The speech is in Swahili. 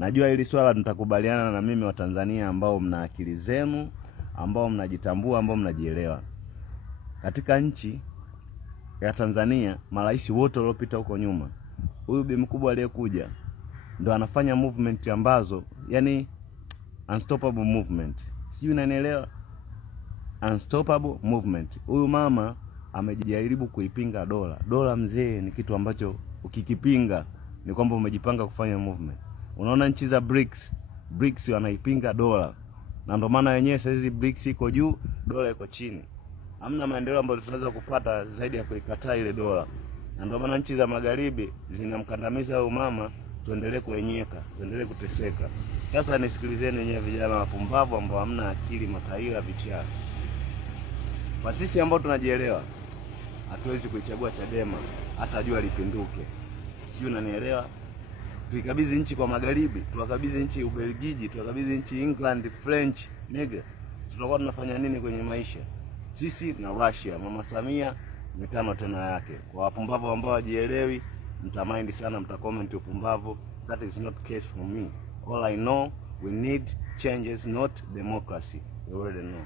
Najua hili swala nitakubaliana na mimi, wa Tanzania ambao mna akili zenu, ambao mnajitambua, ambao mnajielewa. Katika nchi ya Tanzania, marais wote waliopita huko nyuma, huyu bi mkubwa aliyekuja ndo anafanya movement ambazo yani unstoppable movement. Sijui unanielewa? Unstoppable movement. Huyu mama amejaribu kuipinga dola. Dola mzee ni kitu ambacho ukikipinga ni kwamba umejipanga kufanya movement. Unaona nchi za BRICS wanaipinga dola. Na ndio maana wenyewe sasa hizi BRICS iko juu, dola iko chini. Hamna maendeleo ambayo tunaweza kupata zaidi ya kuikataa ile dola. Na ndio maana nchi za magharibi zinamkandamiza huyu mama, tuendelee kuenyeka, tuendelee kuteseka. Sasa nisikilizeni wenyewe vijana wapumbavu ambao hamna akili, mataira vichaa. Kwa sisi ambao tunajielewa, hatuwezi kuichagua Chadema hata jua lipinduke. Sijui unanielewa? Tukikabidhi nchi kwa magharibi, tuwakabidhi nchi Ubelgiji, tuwakabidhi nchi England, French, nigga, tutakuwa tunafanya nini kwenye maisha? Sisi na Russia, Mama Samia mitano tena yake. Kwa wapumbavu ambao wajielewi, mtamind sana, mtacomment upumbavu. That is not case for me. All I know, we need changes, not democracy. You already know.